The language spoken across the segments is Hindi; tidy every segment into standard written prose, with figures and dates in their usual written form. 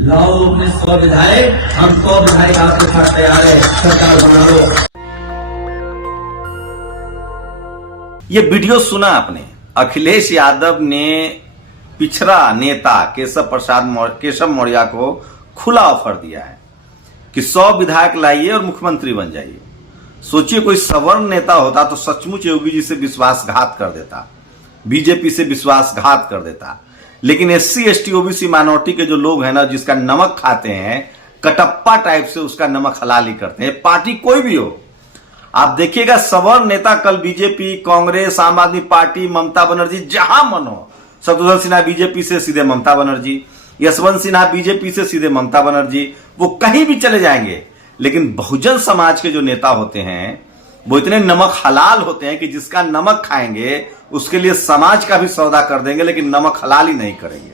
लाओ अपने 100 विधायक, हम 100 विधायक आपके साथ तैयार है, सरकार बना लो। ये वीडियो सुना आपने, अखिलेश यादव ने पिछड़ा नेता केशव मौर्य को खुला ऑफर दिया है कि 100 विधायक लाइए और मुख्यमंत्री बन जाइए। सोचिए कोई सवर्ण नेता होता तो सचमुच योगी जी से विश्वासघात कर देता, बीजेपी से विश्वासघात कर देता। लेकिन एससी एसटी ओबीसी माइनॉरिटी के जो लोग हैं ना, जिसका नमक खाते हैं, कटप्पा टाइप से उसका नमक हलाली करते हैं, पार्टी कोई भी हो। आप देखिएगा सवर्ण नेता कल बीजेपी, कांग्रेस, आम आदमी पार्टी, ममता बनर्जी, जहां मन हो, शत्रुघ्न सिन्हा बीजेपी से सीधे ममता बनर्जी, यशवंत सिन्हा बीजेपी से सीधे ममता बनर्जी, वो कहीं भी चले जाएंगे। लेकिन बहुजन समाज के जो नेता होते हैं वो इतने नमक हलाल होते हैं कि जिसका नमक खाएंगे उसके लिए समाज का भी सौदा कर देंगे, लेकिन नमक हलाल ही नहीं करेंगे,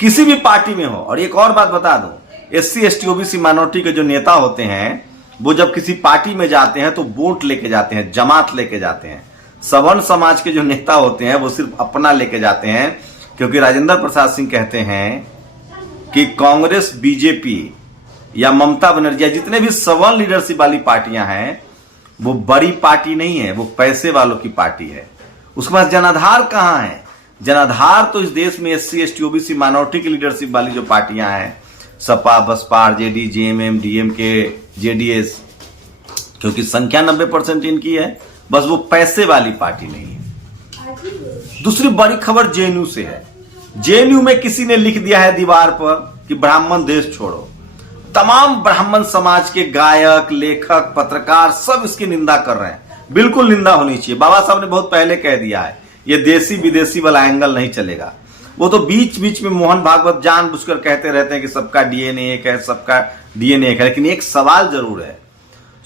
किसी भी पार्टी में हो। और एक और बात बता दूं, एससी एसटी ओबीसी माइनॉरिटी के जो नेता होते हैं वो जब किसी पार्टी में जाते हैं तो वोट लेके जाते हैं, जमात लेके जाते हैं। सवर्ण समाज के जो नेता होते हैं वो सिर्फ अपना लेके जाते हैं, क्योंकि राजेंद्र प्रसाद सिंह कहते हैं कि कांग्रेस, बीजेपी या ममता बनर्जी या जितने भी सवर्ण लीडरशिप वाली पार्टियां हैं वो बड़ी पार्टी नहीं है, वो पैसे वालों की पार्टी है। उसके पास जनाधार कहां है? जनाधार तो इस देश में एससी एसटी ओबीसी माइनॉरिटी की लीडरशिप वाली जो पार्टियां हैं, Sapa, Basapa, RJD, JMM, DMK, JDS, क्योंकि संख्या 90% इनकी है, बस वो पैसे वाली पार्टी नहीं है। दूसरी बड़ी खबर जेएनयू से है। जेएनयू में किसी ने लिख दिया है दीवार पर कि ब्राह्मण देश छोड़ो। तमाम ब्राह्मण समाज के गायक, लेखक, पत्रकार सब इसकी निंदा कर रहे हैं। बिल्कुल निंदा होनी चाहिए। बाबा साहब ने बहुत पहले कह दिया है, ये देसी विदेशी वाला एंगल नहीं चलेगा। वो तो बीच बीच में मोहन भागवत जानबूझकर कहते रहते हैं कि सबका डीएनए एक है, सबका डीएनए एक है। लेकिन एक सवाल जरूर है,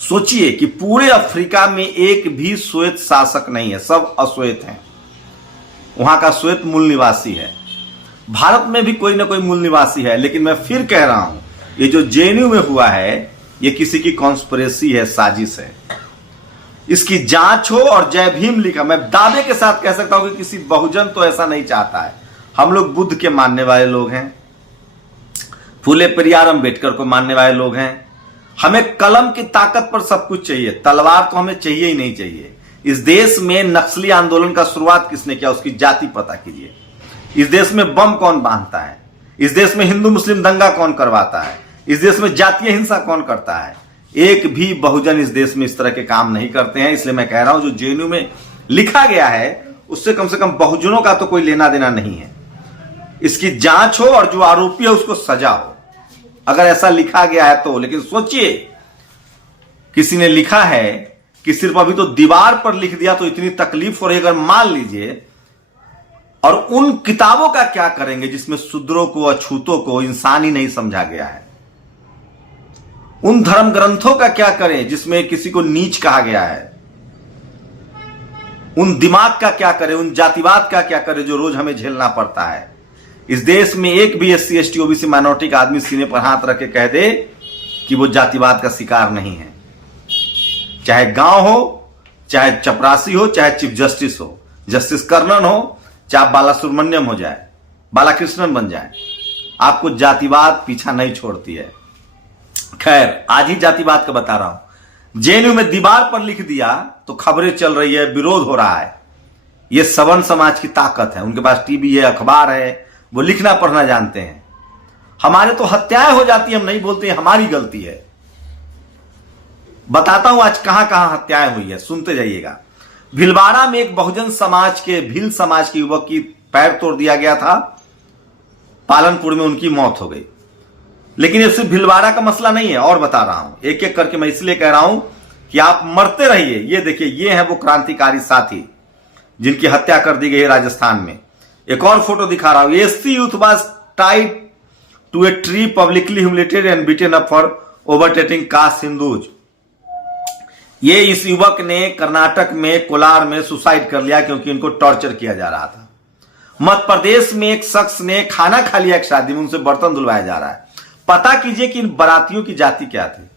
सोचिए कि पूरे अफ्रीका में एक भी श्वेत शासक नहीं है, सब अश्वेत हैं। वहां का श्वेत मूल निवासी है। भारत में भी कोई ना कोई मूल निवासी है। लेकिन मैं फिर कह रहा हूं, ये जो जेएनयू में हुआ है ये किसी की कॉन्स्पिरेसी है, साजिश है। इसकी जांच हो और जय भीम लिखा। मैं दावे के साथ कह सकता हूं कि किसी बहुजन तो ऐसा नहीं चाहता है। हम लोग बुद्ध के मानने वाले लोग हैं, फूले पेरियार अम्बेडकर को मानने वाले लोग हैं। हमें कलम की ताकत पर सब कुछ चाहिए, तलवार तो हमें चाहिए ही नहीं चाहिए। इस देश में नक्सली आंदोलन का शुरुआत किसने किया, उसकी जाति पता कीजिए। इस देश में बम कौन बांधता है, इस देश में हिंदू मुस्लिम दंगा कौन करवाता है, इस देश में जातीय हिंसा कौन करता है। एक भी बहुजन इस देश में इस तरह के काम नहीं करते हैं। इसलिए मैं कह रहा हूं जो जेएनयू में लिखा गया है उससे कम से कम बहुजनों का तो कोई लेना देना नहीं है। इसकी जांच हो और जो आरोपी है उसको सजा हो, अगर ऐसा लिखा गया है तो। लेकिन सोचिए, किसी ने लिखा है कि सिर्फ अभी तो दीवार पर लिख दिया तो इतनी तकलीफ हो रही। अगर मान लीजिए, और उन किताबों का क्या करेंगे जिसमें शूद्रों को, अछूतों को इंसान ही नहीं समझा गया है? उन धर्म ग्रंथों का क्या करें जिसमें किसी को नीच कहा गया है? उन दिमाग का क्या करें, उन जातिवाद का क्या करें जो रोज हमें झेलना पड़ता है? इस देश में एक भी एससी एसटी ओबीसी माइनॉरिटी का आदमी सीने पर हाथ रख के कह दे कि वो जातिवाद का शिकार नहीं है। चाहे गांव हो, चाहे चपरासी हो, चाहे चीफ जस्टिस हो, जस्टिस कर्णन हो, चाहे बाला सुब्रमण्यम हो जाए, बालाकृष्णन बन जाए, आपको जातिवाद पीछा नहीं छोड़ती है। खैर, आज ही जातिवाद का बता रहा हूं। जेएनयू में दीवार पर लिख दिया तो खबरें चल रही है, विरोध हो रहा है। ये सवर्ण समाज की ताकत है, उनके पास टीवी है, अखबार है, वो लिखना पढ़ना जानते हैं। हमारे तो हत्याएं हो जाती है, हम नहीं बोलते, हमारी गलती है। बताता हूं आज कहां कहां हत्याएं हुई है, सुनते जाइएगा। भीलवाड़ा में एक बहुजन समाज के, भील समाज के युवक की पैर तोड़ दिया गया था, पालनपुर में उनकी मौत हो गई। लेकिन ये सिर्फ भीलवाड़ा का मसला नहीं है, और बता रहा हूं एक एक करके। मैं इसलिए कह रहा हूं कि आप मरते रहिए। ये देखिए, ये है वो क्रांतिकारी साथी जिनकी हत्या कर दी गई है राजस्थान में। एक और फोटो दिखा रहा हूं। SC youth was tied to a tree, publicly humiliated and beaten up for overtaking caste Hindus. ये इस युवक ने कर्नाटक में कोलार में सुसाइड कर लिया क्योंकि इनको टॉर्चर किया जा रहा था। मध्य प्रदेश में एक शख्स ने खाना खा लिया एक शादी में, उनसे बर्तन धुलवाया जा रहा है। पता कीजिए कि इन बारातियों की जाति क्या थी।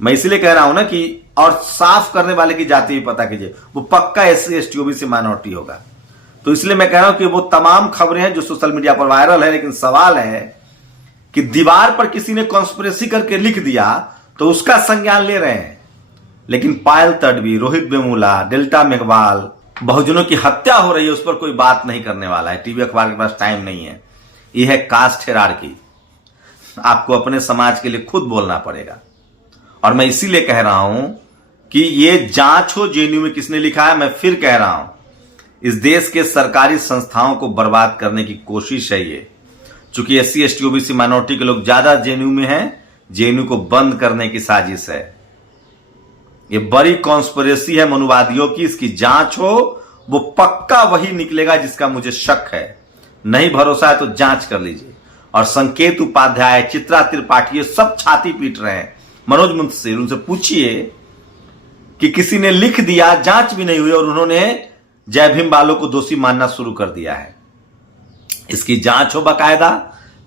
मैं इसलिए कह रहा हूं ना कि, और साफ करने वाले की जाति भी पता कीजिए, वो पक्का एससी एसटी ओबीसी माइनॉरिटी होगा। तो इसलिए मैं कह रहा हूं कि वो तमाम खबरें हैं जो सोशल मीडिया पर वायरल है। लेकिन सवाल है कि दीवार पर किसी ने कॉन्स्पिरेसी करके लिख दिया तो उसका संज्ञान ले रहे हैं, लेकिन पायल तडवी, रोहित वेमुला, डेल्टा मेघवाल, बहुजनों की हत्या हो रही है, उस पर कोई बात नहीं करने वाला है। टीवी अखबार के पास टाइम नहीं है। यह है कास्ट हिरार्की। आपको अपने समाज के लिए खुद बोलना पड़ेगा। और मैं इसीलिए कह रहा हूं कि यह जांच हो जेएनयू में किसने लिखा है। मैं फिर कह रहा हूं, इस देश के सरकारी संस्थाओं को बर्बाद करने की कोशिश है ये। चूंकि SC ST OBC माइनॉरिटी के लोग ज्यादा जेएनयू में हैं, जेएनयू को बंद करने की साजिश है। ये बड़ी कॉन्स्पिरेसी है मनुवादियों की। इसकी जांच हो, वो पक्का वही निकलेगा जिसका मुझे शक है। नहीं भरोसा है तो जांच कर लीजिए। और संकेत उपाध्याय, चित्रा त्रिपाठी, सब छाती पीट रहे हैं। मनोज मुंतशिर, उनसे पूछिए कि किसी ने लिख दिया, जांच भी नहीं हुई और उन्होंने जय भीम वालों को दोषी मानना शुरू कर दिया है। इसकी जांच हो बाकायदा,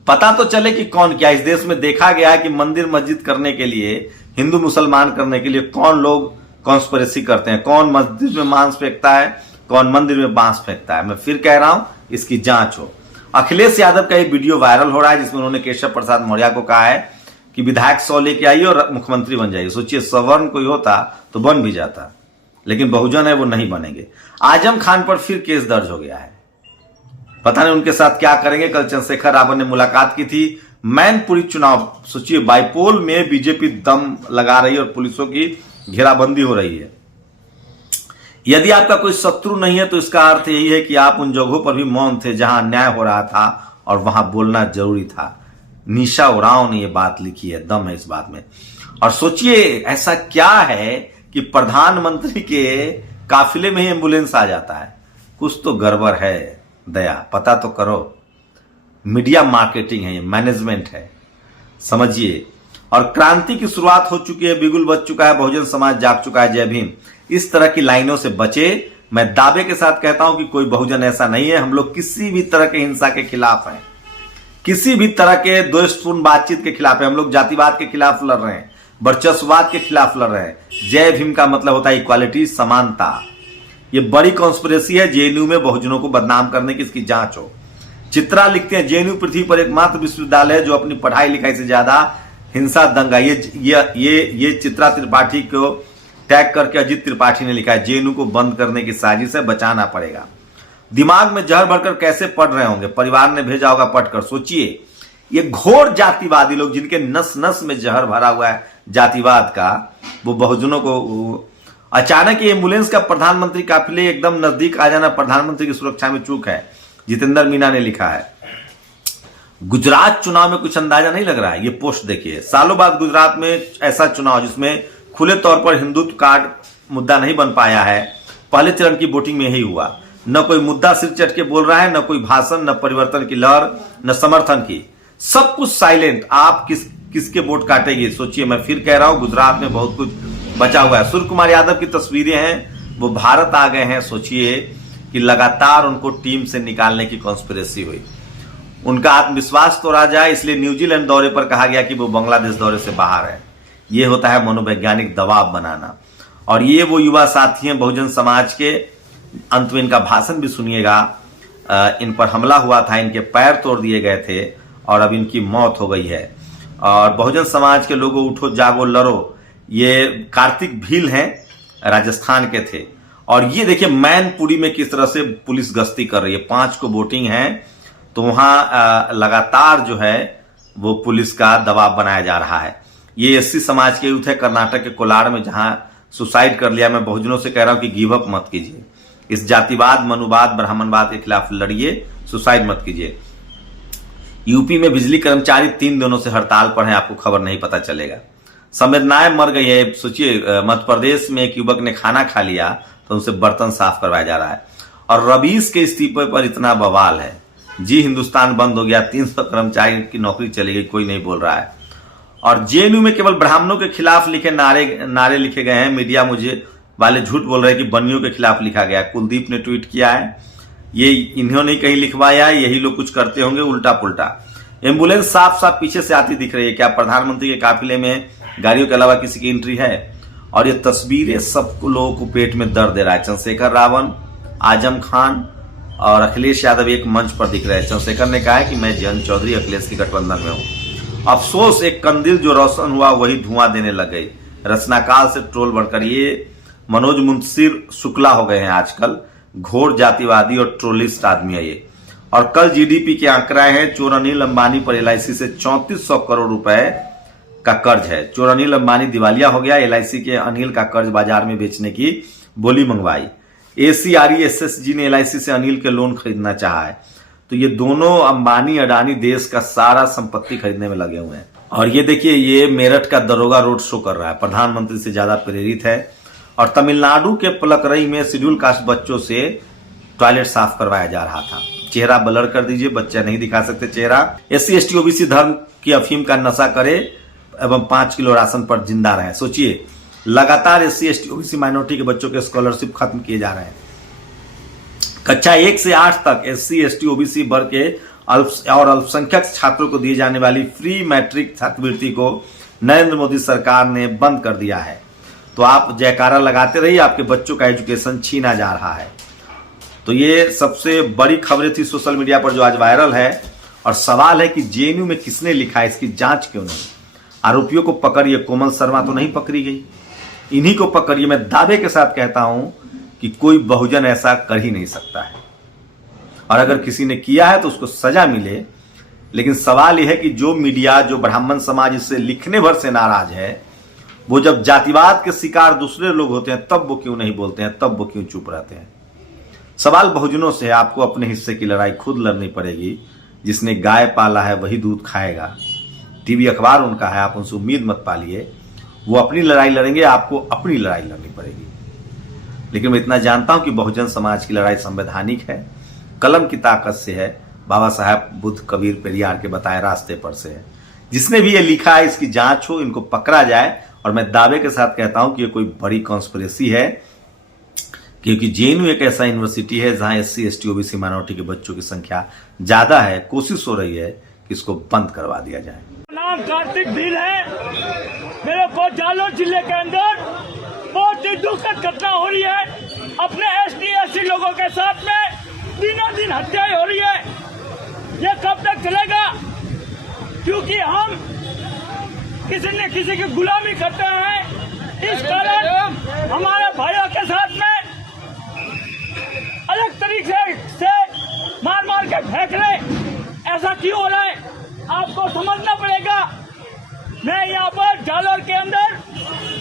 पता तो चले कि कौन किया। इस देश में देखा गया है कि मंदिर मस्जिद करने के लिए, हिंदू मुसलमान करने के लिए कौन लोग कॉन्स्पिरेसी करते हैं, कौन मस्जिद में मांस फेंकता है, कौन मंदिर में बांस फेंकता है। मैं फिर कह रहा हूं, इसकी जांच हो। अखिलेश यादव का एक वीडियो वायरल हो रहा है जिसमें उन्होंने केशव प्रसाद मौर्य को कहा है कि विधायक 100 लेके आइए और मुख्यमंत्री बन जाइए। सोचिए, सवर्ण कोई होता तो बन भी जाता, लेकिन बहुजन है वो नहीं बनेंगे। आजम खान पर फिर केस दर्ज हो गया है। पता नहीं उनके साथ क्या करेंगे। कल चंद्रशेखर रावत ने मुलाकात की थी। मैनपुरी चुनाव, सोचिए, बाइपोल में बीजेपी दम लगा रही है और पुलिसों की घेराबंदी हो रही है। यदि आपका कोई शत्रु नहीं है तो इसका अर्थ यही है कि आप उन जगहों पर भी मौन थे जहां अन्याय हो रहा था और वहां बोलना जरूरी था। निशा उरांव ने यह बात लिखी है, दम है इस बात में। और सोचिए, ऐसा क्या है कि प्रधानमंत्री के काफिले में ही एम्बुलेंस आ जाता है। कुछ तो गड़बड़ है दया, पता तो करो। मीडिया मार्केटिंग है, ये मैनेजमेंट है, समझिए। और क्रांति की शुरुआत हो चुकी है, बिगुल बज चुका है, बहुजन समाज जाग चुका है। जय भीम। इस तरह की लाइनों से बचे। मैं दावे के साथ कहता हूं कि कोई बहुजन ऐसा नहीं है। हम लोग किसी भी तरह के हिंसा के खिलाफ हैं, किसी भी तरह के द्वेषपूर्ण बातचीत के खिलाफ है। हम लोग जातिवाद के खिलाफ लड़ रहे हैं, वर्चस्ववाद के खिलाफ लड़ रहे हैं। जय भीम का मतलब होता है इक्वालिटी, समानता। ये बड़ी कॉन्स्पिरेसी है जेएनयू में बहुजनों को बदनाम करने की। इसकी जांच हो। चित्रा लिखते हैं, जेएनयू पृथ्वी पर एकमात्र विश्वविद्यालय है जो अपनी पढ़ाई लिखाई से ज्यादा हिंसा, दंगा। ये चित्रा त्रिपाठी को टैग करके अजीत त्रिपाठी ने लिखा है। जेएनयू को बंद करने की साजिश है, बचाना पड़ेगा। दिमाग में जहर भरकर कैसे पढ़ रहे होंगे, परिवार ने भेजा होगा पढ़कर। सोचिए, ये घोर जातिवादी लोग जिनके नस नस में जहर भरा हुआ है जातिवाद का, वो बहुजनों को अचानक ये एम्बुलेंस का प्रधानमंत्री काफिले एकदम नजदीक आ जाना प्रधानमंत्री की सुरक्षा में चूक है। जितेंद्र मीना ने लिखा है। गुजरात चुनाव में कुछ अंदाजा नहीं लग रहा है। ये पोस्ट देखिए, सालों बाद गुजरात में ऐसा चुनाव जिसमें खुले तौर पर हिंदुत्व कार्ड मुद्दा नहीं बन पाया है। पहले चरण की वोटिंग में यही हुआ। न कोई मुद्दा सिर चट के बोल रहा है, न कोई भाषण, न परिवर्तन की लहर, न समर्थन की। सब कुछ साइलेंट। आप किसके वोट काटेंगे? सोचिए, मैं फिर कह रहा हूं, गुजरात में बहुत कुछ बचा हुआ है। सूर्य कुमार यादव की तस्वीरें हैं, वो भारत आ गए हैं। सोचिए कि लगातार उनको टीम से निकालने की कॉन्स्पिरेसी हुई। उनका आत्मविश्वास तोड़ा जाए, इसलिए न्यूजीलैंड दौरे पर कहा गया कि वो बांग्लादेश दौरे से बाहर है। ये होता है मनोवैज्ञानिक दबाव बनाना। और ये वो युवा साथी हैं बहुजन समाज के। अंत में इनका भाषण भी सुनिएगा। इन पर हमला हुआ था, इनके पैर तोड़ दिए गए थे और अब इनकी मौत हो गई है। और बहुजन समाज के लोगों, उठो जागो लड़ो। ये कार्तिक भील हैं, राजस्थान के थे। और ये देखिए मैनपुरी में किस तरह से पुलिस गश्ती कर रही है। 5 को वोटिंग है तो वहां लगातार जो है वो पुलिस का दबाव बनाया जा रहा है। ये SC समाज के यूथ है कर्नाटक के कोलार में, जहां सुसाइड कर लिया। मैं बहुजनों से कह रहा हूं कि गिव अप मत कीजिए। इस जातिवाद, मनुवाद, ब्राह्मणवाद के खिलाफ लड़िए, सुसाइड मत कीजिए। यूपी में बिजली कर्मचारी 3 दिनों से हड़ताल पर हैं, आपको खबर नहीं पता चलेगा। संवेदनाएं मर गई है। सोचिए, मध्य प्रदेश में एक युवक ने खाना खा लिया तो उनसे बर्तन साफ करवाया जा रहा है। और रवीश के इस्तीफे पर इतना बवाल है। जी हिंदुस्तान बंद हो गया, 300 कर्मचारी की नौकरी चली गई, कोई नहीं बोल रहा है। और जेएनयू में केवल ब्राह्मणों के खिलाफ लिखे नारे लिखे गए हैं। मीडिया मुझे वाले झूठ बोल रहे हैं कि बनियों के खिलाफ लिखा गया। कुलदीप ने ट्वीट किया है, ये इन्होंने कहीं लिखवाया है, यही लोग कुछ करते होंगे उल्टा पुल्टा। एम्बुलेंस साफ साफ पीछे से आती दिख रही है। क्या प्रधानमंत्री के काफिले में गाड़ियों के अलावा किसी की एंट्री है? और ये तस्वीरें सब लोगों को पेट में दर्द दे रहा है। चंद्रशेखर रावत, आजम खान और अखिलेश यादव एक मंच पर दिख रहे हैं। चंद्रशेखर ने कहा है कि मैं जयंत चौधरी अखिलेश के गठबंधन में हूं। अफसोस एक कंदील जो रोशन हुआ वही धुआं देने लग गई। रचनाकाल से ट्रोल बनकर ये मनोज मुंशीर शुक्ला हो गए हैं आजकल। घोर जातिवादी और ट्रोलिस्ट आदमी है ये। और कल जीडीपी के आंकड़ा है, चोर अनिल अंबानी पर एलआईसी से 3400 करोड़ रुपए का कर्ज है। चोर अनिल अंबानी दिवालिया हो गया, एलआईसी के अनिल का कर्ज बाजार में बेचने की बोली मंगवाई। ACRESSG ने एलआईसी से अनिल के लोन खरीदना चाहा है। तो ये दोनों अंबानी अडानी देश का सारा संपत्ति खरीदने में लगे हुए हैं। और ये देखिए, ये मेरठ का दरोगा रोड शो कर रहा है, प्रधानमंत्री से ज्यादा प्रेरित है। और तमिलनाडु के पलकरई में शेड्यूल कास्ट बच्चों से टॉयलेट साफ करवाया जा रहा था। चेहरा ब्लर कर दीजिए, बच्चा नहीं दिखा सकते चेहरा। SC ST OBC धर्म की अफीम का नशा करे एवं 5 किलो राशन पर जिंदा रहे। सोचिए, लगातार SC ST OBC माइनॉरिटी के बच्चों के स्कॉलरशिप खत्म किए जा रहे हैं। कक्षा 1 से 8 तक SC ST OBC वर्ग के और अल्पसंख्यक छात्रों को दी जाने वाली फ्री मैट्रिक छात्रवृत्ति को नरेंद्र मोदी सरकार ने बंद कर दिया है। तो आप जयकारा लगाते रहिए, आपके बच्चों का एजुकेशन छीना जा रहा है। तो ये सबसे बड़ी खबरें थी सोशल मीडिया पर जो आज वायरल है। और सवाल है कि JNU में किसने लिखा है, इसकी जांच क्यों नहीं? आरोपियों को पकड़िए, कोमल शर्मा तो नहीं पकड़ी गई, इन्हीं को पकड़िए। मैं दावे के साथ कहता हूं कि कोई बहुजन ऐसा कर ही नहीं सकता है, और अगर किसी ने किया है तो उसको सजा मिले। लेकिन सवाल यह है कि जो मीडिया, जो ब्राह्मण समाज इससे लिखने भर से नाराज है, वो जब जातिवाद के शिकार दूसरे लोग होते हैं तब वो क्यों नहीं बोलते हैं, तब वो क्यों चुप रहते हैं? सवाल बहुजनों से है। आपको अपने हिस्से की लड़ाई खुद लड़नी पड़ेगी। जिसने गाय पाला है वही दूध खाएगा। टीवी अखबार उनका है, आप उनसे उम्मीद मत पालिए। वो अपनी लड़ाई लड़ेंगे, आपको अपनी लड़ाई लड़नी पड़ेगी। लेकिन मैं इतना जानता हूं कि बहुजन समाज की लड़ाई संवैधानिक है, कलम की ताकत से है, बाबा साहब बुद्ध कबीर पेरियार के बताए रास्ते पर से है। जिसने भी ये लिखा है इसकी जांच हो, इनको पकड़ा जाए। और मैं दावे के साथ कहता हूं कि ये कोई बड़ी कॉन्स्पिरेसी है, क्योंकि JNU एक ऐसा यूनिवर्सिटी है जहां SC ST OBC माइनॉरिटी के बच्चों की संख्या ज्यादा है। कोशिश हो रही है कि इसको बंद करवा दिया जाए। नाम कार्तिक भील है। मेरे को जालौर जिले के अंदर बहुत ही दुखद घटना हो रही है। अपने ST SC लोगों के साथ में दिनों दिन हत्याएं हो रही है। ये कब तक चलेगा? क्योंकि हम किसी न किसी की गुलामी करते हैं। इस कारण हमारे भाइयों के साथ में अलग तरीके से मार मार के फेंक रहे। ऐसा क्यों हो रहा है? आपको समझना पड़ेगा। मैं यहाँ पर जालौर के अंदर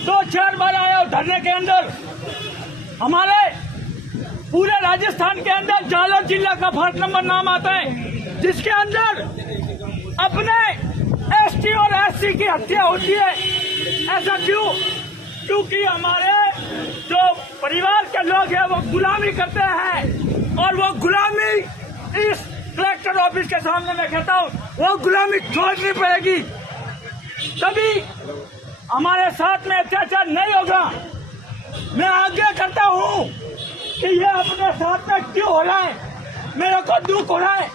2-4 बार आया हूँ धरने के अंदर। हमारे पूरे राजस्थान के अंदर जालौर जिला का 1 नंबर नाम आता है, जिसके अंदर अपने ST और SC की हत्या होती है। ऐसा क्यों? क्योंकि हमारे जो परिवार के लोग हैं वो गुलामी करते हैं, और वो गुलामी इस कलेक्टर ऑफिस के सामने मैं कहता हूँ वो गुलामी छोड़नी पड़ेगी, तभी हमारे साथ में अत्याचार नहीं होगा। मैं आज्ञा करता हूँ कि ये अपने साथ में क्यों हो रहा है, मेरे को दुख हो रहा है।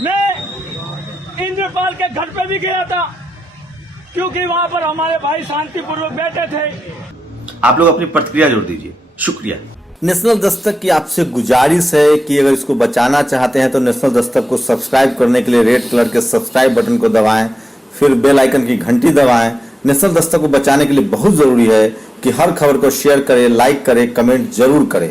मैं इंद्रपाल के घर पे भी गया था, क्योंकि वहां पर हमारे भाई शांतिपूर्वक बैठे थे। आप लोग अपनी प्रतिक्रिया जोड़ दीजिए। शुक्रिया। नेशनल दस्तक की आपसे गुजारिश है कि अगर इसको बचाना चाहते हैं तो नेशनल दस्तक को सब्सक्राइब करने के लिए रेड कलर के सब्सक्राइब बटन को दबाएं, फिर बेल आइकन की घंटी दबाएं। नेशनल दस्तक को बचाने के लिए बहुत जरूरी है कि हर खबर को शेयर करें, लाइक करें, कमेंट जरूर करें।